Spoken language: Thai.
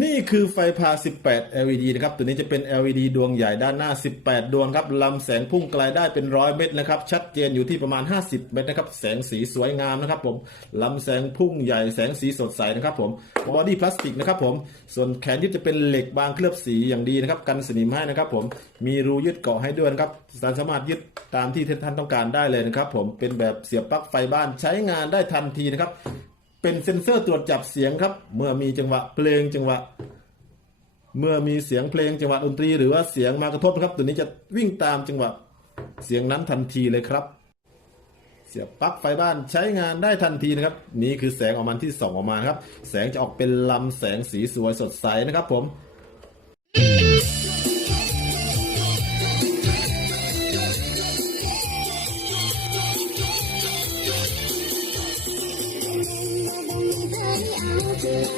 นี่คือไฟพา 18 LED นะครับ ตัวนี้จะเป็น LED ดวงใหญ่ด้านหน้า 18 ดวงครับ ลำแสงพุ่งไกลได้เป็นร้อยเมตรนะครับ ชัดเจนอยู่ที่ประมาณ 50 เมตรนะครับ แสงสีสวยงามนะครับผม ลำแสงพุ่งใหญ่ แสงสีสดใสนะครับผม บอดี้พลาสติกนะครับผม ส่วนแขนยึดจะเป็นเหล็กบางเคลือบสีอย่างดีนะครับ กันสนิมให้นะครับผม มีรูยึดเกาะให้ด้วยนะครับสามารถยึดตามที่ท่านต้องการได้เลยนะครับผม เป็นแบบเสียบปลั๊กไฟบ้านใช้งานได้ทันทีนะครับ เป็นเซ็นเซอร์ตรวจจับเสียงครับ เมื่อมีจังหวะเพลงจังหวะ เมื่อมีเสียงเพลงจังหวะดนตรี หรือว่าเสียงมากระทบนะครับตัวนี้จะวิ่งตามจังหวะเสียงนั้นทันทีเลยครับ เสียบปลั๊กไฟบ้านใช้งานได้ทันทีนะครับ นี่คือแสงออกมาที่ส่องออกมาครับ แสงจะออกเป็นลำแสงสีสวยสดใสนะครับ ผม Yeah.